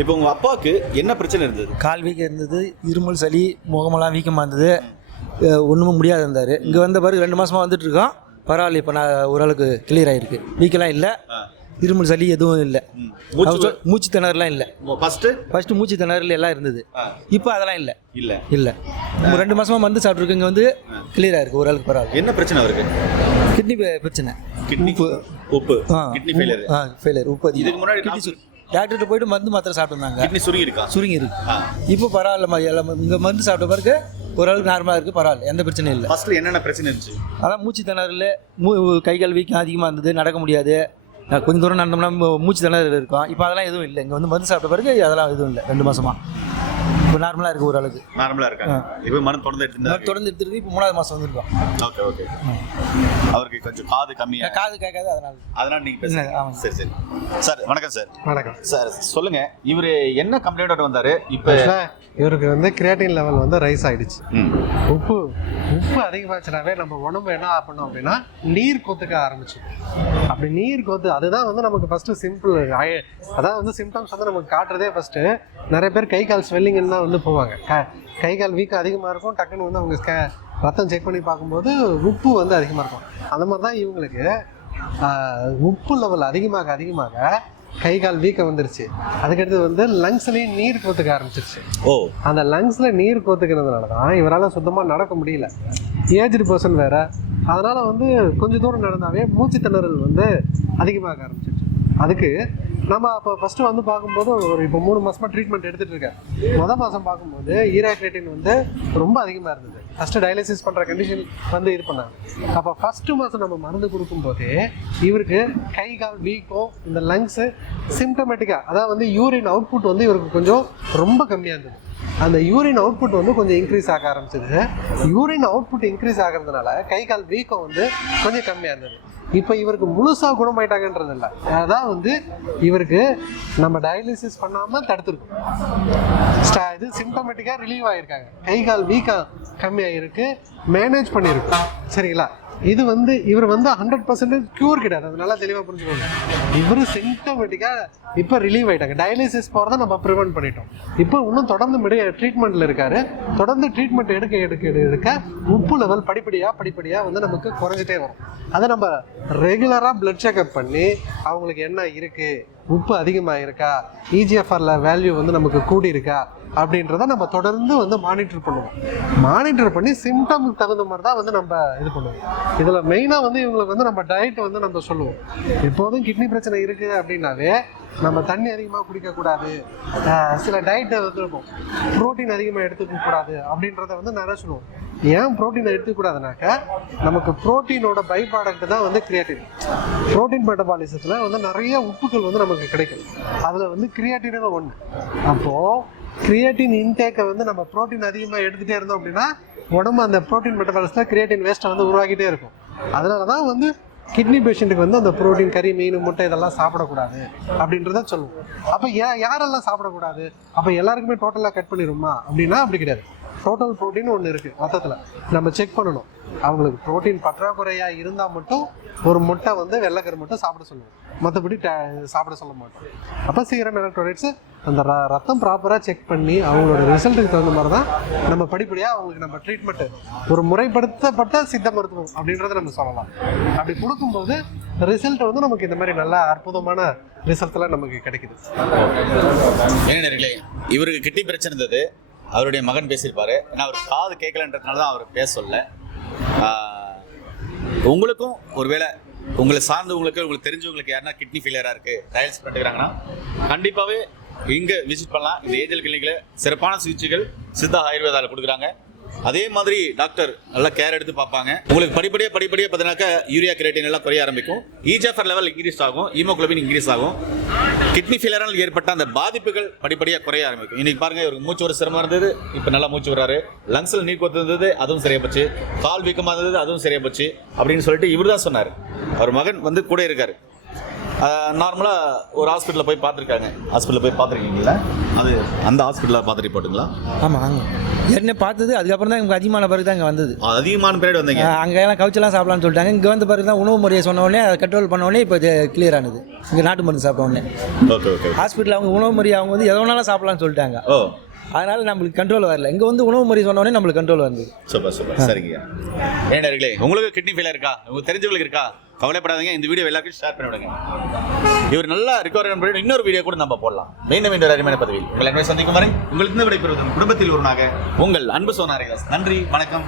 இப்போ உங்கள் அப்பாவுக்கு என்ன பிரச்சனை இருந்தது? கால் வீக்கம் இருந்தது, இருமல், சளி, முகமெல்லாம் வீக்கமாக இருந்தது, ஒன்றுமே முடியாது இருந்தார். இங்கே வந்த பிறகு 2 மாதமாக வந்துட்டு இருக்கோம். பரவாயில்ல, இப்போ நான் ஓரளவுக்கு கிளியர் ஆகிருக்கு. வீக்கெல்லாம் இல்லை, இருமல் சளி எதுவும் இல்லை, மூச்சு திணறலாம் இல்லை. ஃபஸ்ட்டு மூச்சு திணறல் எல்லாம் இருந்தது, இப்போ அதெல்லாம் இல்லை. இல்லை 2 மாதமாக மருந்து சாப்பிட்ருக்கு. இங்கே வந்து கிளியர் ஆகிருக்கு ஓரளவுக்கு. பரவாயில்ல. என்ன பிரச்சனை அவருக்கு? கிட்னி பிரச்சனை, உப்பு, கிட்னி ஃபெயிலியர், உப்பு. இதுக்கு முன்னாடி டாக்டர்கிட்ட போயிட்டு மருந்து மாத்திரை சாப்பிட்டுருந்தாங்க. கிட்னி சுருங்கி இருக்கு. இப்போ பரவாயில்ல, எல்லாம் இங்கே மருந்து சாப்பிட்ட பிறகு ஓரளவுக்கு நார்மலாக இருக்குது. பரவாயில்ல, எந்த பிரச்சனையும் இல்லை. ஃபர்ஸ்ட்ல என்னென்ன பிரச்சனை இருந்துச்சு? அதான் மூச்சு திணறல், கை கால் வீக்கம் அதிகமாக இருந்தது, நடக்க முடியாது. கொஞ்சம் தூரம் நடந்தோம்னா மூச்சு திணறல் இருக்கும். இப்போ அதெல்லாம் எதுவும் இல்லை. இங்கே வந்து மருந்து சாப்பிட்ட பிறகு அதெல்லாம் எதுவும் இல்லை. 2 மாதமாக இப்போ நார்மலாக இருக்குது, ஓரளவுக்கு நார்மலாக இருக்காங்க. இப்போ மருந்து தொடர்ந்து எடுத்துருக்கு. இப்போ 3ஆவது மாதம் வந்துருக்கோம். ஓகே. அவருக்கு கொஞ்சம் காது கம்மியாக, காது கேட்காது, அதனால நீங்கள் பேசுங்க. சரி சார், வணக்கம் சார். வணக்கம் சார், சொல்லுங்க, இவர் என்ன கம்ப்ளைண்டோட வந்தார்? இப்போ இவருக்கு வந்து கிரியேட்டின் லெவல் வந்து ரைஸ் ஆயிடுச்சு. உப்பு அதிகமாச்சுனாவே நம்ம உடம்பு என்ன பண்ணோம் அப்படின்னா நீர் கொத்துக்க ஆரம்பிச்சு. அப்படி நீர் கொத்து, அதுதான் வந்து நமக்கு ஃபர்ஸ்ட் சிம்பிள். அதான் வந்து சிம்டம்ஸ் வந்து நமக்கு காட்டுறதே ஃபர்ஸ்ட். நிறைய பேர் கை கால் ஸ்வெல்லிங் தான் வந்து போவாங்க. கை கால் வீக்கம் அதிகமாக இருக்கும். டக்குன்னு வந்து அவங்க ரத்தம் செக் பண்ணி பார்க்கும்போது உப்பு வந்து அதிகமாக இருக்கும். அந்த மாதிரி தான் இவங்களுக்கு உப்பு லெவல் அதிகமாக கை கால் வீக்கம் வந்துருச்சு. அதுக்கடுத்து வந்து லங்ஸ்லேயும் நீர் கோத்துக்க ஆரம்பிச்சிருச்சு. அந்த லங்ஸ்ல நீர் கோத்துக்கிறதுனால தான் இவரால் சுத்தமாக நடக்க முடியல. ஏஜ்டு பர்சன் வேற, அதனால வந்து கொஞ்சம் தூரம் நடந்தாவே மூச்சு திணறல் வந்து அதிகமாக ஆரம்பிச்சிருச்சு. அதுக்கு நம்ம அப்போ ஃபர்ஸ்ட் வந்து பார்க்கும்போது இப்போ 3 மாசமா ட்ரீட்மெண்ட் எடுத்துட்டு இருக்கேன். மாதம் பார்க்கும்போது ஈராக்ரேட்டின் வந்து ரொம்ப அதிகமாக இருந்தது. ஃபர்ஸ்ட் டயாலிசிஸ் பண்ணுற கண்டிஷன் வந்து இது பண்ணாங்க. அப்போ ஃபர்ஸ்ட் மாதம் நம்ம மருந்து கொடுக்கும்போதே இவருக்கு கை கால் வீக்கம், இந்த லங்ஸு சிம்டமேட்டிக்காக, அதாவது வந்து யூரின் அவுட்புட் வந்து இவருக்கு கொஞ்சம் ரொம்ப கம்மியாக இருந்தது. அந்த யூரின் அவுட்புட் வந்து கொஞ்சம் இன்க்ரீஸ் ஆக ஆரம்பிச்சது. யூரின் அவுட்புட் இன்க்ரீஸ் ஆகிறதுனால கை கால் வீக்கம் வந்து கொஞ்சம் கம்மியாக இருந்தது. இப்போ இவருக்கு முழுசாக குணமாயிட்டாங்கன்றது இல்லை, அதான் வந்து இவருக்கு நம்ம டயாலிசிஸ் பண்ணாமல் தடுத்துருக்கோம். இது சிம்டமேட்டிக்காக ரிலீவ் ஆகிருக்காங்க. கை கால் வீக்கம் கம்மியாகிருக்கு, மேனேஜ் பண்ணியிருக்கோம். சரிங்களா? இது வந்து இவர் வந்து 100% க்யூர் கிடையாது. அது நல்லா தெளிவாக புரிஞ்சுக்கோங்க. இவர் சிம்டமேட்டிக்காக இப்போ ரிலீவ் ஆகிட்டாங்க. டயாலிசிஸ் போகிறத நம்ம ப்ரிவென்ட் பண்ணிட்டோம். இப்போ இன்னும் தொடர்ந்து ட்ரீட்மெண்ட்டில் இருக்காரு. தொடர்ந்து ட்ரீட்மெண்ட் எடுக்க உப்பு லெவல் படிப்படியாக வந்து நமக்கு குறைஞ்சிட்டே வரும். அதை நம்ம ரெகுலராக பிளட் செக்அப் பண்ணி அவங்களுக்கு என்ன இருக்குது, உப்பு அதிகமாக இருக்கா, இஜிஎஃப்ஆர்ல வேல்யூ வந்து நமக்கு கூடி இருக்கா அப்படின்றத நம்ம தொடர்ந்து வந்து மானிட்டர் பண்ணுவோம். மானிட்டர் பண்ணி சிம்டம்க்கு தகுந்த மாதிரி தான் வந்து நம்ம இது பண்ணுவோம். இதில் மெயினாக வந்து இவங்களுக்கு வந்து நம்ம டயட் வந்து நம்ம சொல்லுவோம். எப்போதும் கிட்னி பிரச்சனை இருக்குது அப்படின்னாவே நம்ம தண்ணி அதிகமாக குடிக்கக்கூடாது, சில டயட்டை வந்து இருக்கும், ப்ரோட்டீன் அதிகமாக எடுத்துக்க கூடாது அப்படின்றத வந்து நிறைய சொல்லுவோம். ஏன் ப்ரோட்டீனை எடுத்துக்கூடாதுனாக்கா, நமக்கு ப்ரோட்டீனோட பை ப்ராடக்ட் தான் வந்து கிரியேட்டின். ப்ரோட்டீன் மெட்டபாலிசத்தில் வந்து நிறைய உப்புகள் வந்து நமக்கு கிடைக்கும். அதில் வந்து கிரியேட்டினும் ஒன்று. அப்போது கிரியேட்டின் இன்டேக்கை வந்து நம்ம ப்ரோட்டீன் அதிகமாக எடுத்துகிட்டே இருந்தோம் அப்படின்னா உடம்பு அந்த ப்ரோட்டீன் மெட்டபாலிசத்தில் கிரியேட்டின் வேஸ்ட்டை வந்து உருவாக்கிட்டே இருக்கும். அதனால தான் வந்து கிட்னி பேஷண்ட்டுக்கு வந்து அந்த ப்ரோட்டீன், கறி, மீன், முட்டை இதெல்லாம் சாப்பிடக்கூடாது அப்படின்றத சொல்லுவோம். அப்போ யாரெல்லாம் சாப்பிடக்கூடாது? அப்போ எல்லாருக்குமே டோட்டலாக கட் பண்ணிடுமா அப்படின்னா அப்படி கிடையாது. டோட்டல் ப்ரோட்டீன் ஒன்று இருக்குது ரத்தத்தில், நம்ம செக் பண்ணணும். அவங்களுக்கு ப்ரோட்டீன் பற்றாக்குறையாக இருந்தால் மட்டும் ஒரு முட்டை வந்து வெள்ளைக்கரு மட்டும் சாப்பிட சொல்லுவோம், மற்றபடி சாப்பிட சொல்ல மாட்டோம். அப்போ சீரம் எலக்ட்ரோலைட்ஸு அந்த ரத்தம் ப்ராப்பராக செக் பண்ணி அவங்களோட ரிசல்ட்டுக்கு தகுந்த மாதிரி தான் நம்ம படிப்படியாக அவங்களுக்கு நம்ம ட்ரீட்மெண்ட்டு ஒரு முறைப்படுத்தப்பட்ட சித்த மருத்துவம் அப்படின்றத நம்ம சொல்லலாம். அப்படி கொடுக்கும்போது ரிசல்ட் வந்து நமக்கு இந்த மாதிரி நல்ல அற்புதமான ரிசல்ட்லாம் நமக்கு கிடைக்குது. இவருக்கு கிட்னி பிரச்சனை இருந்தது, அவருடைய மகன் பேசியிருப்பாரு. ஏன்னா அவர் காது கேட்கலன்றதுனால தான் அவர் பேச சொல்ல. உங்களுக்கும் ஒருவேளை உங்களை சார்ந்தவங்களுக்கு, உங்களுக்கு தெரிஞ்சவங்களுக்கு யாருன்னா கிட்னி ஃபெயிலியராக இருக்குது, டயாலிசிஸ் பண்ணிக்கிறாங்கன்னா கண்டிப்பாகவே இங்கே விசிட் பண்ணலாம். இந்த ஏஞ்சல் கிளினிக்கில் சிறப்பான சிகிச்சைகள் சித்தா ஆயுர்வேதாவில் கொடுக்குறாங்க. அதே மாதிரி டாக்டர் நல்லா கேர் எடுத்து பார்ப்பாங்க. உங்களுக்கு படிப்படியாக பார்த்தீங்கன்னாக்கா யூரியா கிரியேட்டின் எல்லாம் குறைய ஆரம்பிக்கும், இஜிஎஃப்ஆர் லெவல் இன்க்ரீஸ் ஆகும், ஹீமோகுளோபின் இன்க்ரீஸ் ஆகும். கிட்னி ஃபெயிலியரால் ஏற்பட்ட அந்த பாதிப்புகள் படிப்படியாக குறைய ஆரம்பிக்கும். இன்னைக்கு பாருங்க, இவருக்கு மூச்சு ஒரு சிரமம் இருந்தது, இப்போ நல்லா மூச்சு வர்றாரு. லங்ஸில் நீர் கொத்து இருந்தது, அதுவும் சரியா போச்சு. கால் வீக்கமாக இருந்தது, அதுவும் சரியா போச்சு அப்படின்னு சொல்லிட்டு இவர் தான் சொன்னார். அவர் மகன் வந்து கூட இருக்காரு. நார்மலாக ஒரு ஹாஸ்பிட்டலில் போய் பார்த்துருக்கீங்களா? அது அந்த ஹாஸ்பிட்டலில் பார்த்து ரிப்போர்ட்டுங்களா? ஆமாம் அங்கே ஏற்கனவே பார்த்தது, அதுக்கப்புறம் தான் எனக்கு அதிகமான பிறகு தான் இங்கே வந்தது. அதிகமான பேர் வந்தீங்க. அங்கெல்லாம் கவுச்செல்லாம் சாப்பிடலாம்னு சொல்லிட்டாங்க. இங்கே வந்த பிறகு தான் உணவு முறையை சொன்ன உடனே அதை கண்ட்ரோல் பண்ண உடனே இப்போ கிளியர் ஆனது. இங்கே நாட்டு மருந்து சாப்பிட்ட உடனே ஓகே ஓகே. ஹாஸ்பிட்டலில் அவங்க உணவு முறையை அவங்க வந்து எதை வேணாலும் சாப்பிடலாம்னு சொல்லிட்டாங்க. ஓ, அதனால நம்மளுக்கு கண்ட்ரோல் வரல. இங்கே வந்து உணவு முறை சொன்ன உடனே நம்மளுக்கு கண்ட்ரோல் வந்தது. சூப்பர் சரிங்க. ஏண்டர்களே, உங்களுக்கு கிட்னி ஃபெயிலியர் இருக்கா? உங்களுக்கு தெரிஞ்சவங்களுக்கு இருக்கா? கவலைப்படாதீங்க. இந்த வீடியோ எல்லாருக்கும் ஷேர் பண்ணி விடுங்க. இவர் நல்லா ரிகவரி பண்ணி இன்னொரு வீடியோ கூட நம்ம போடலாம். மீண்டும் அருமையான பதவியில் உங்கள் அன்பை சந்திக்கும் வரை உங்களுக்கு இந்த விடைபெறுவதும் குடும்பத்தில் ஒருவனாக உங்கள் அன்பு சோனாரிதாஸ். நன்றி, வணக்கம்.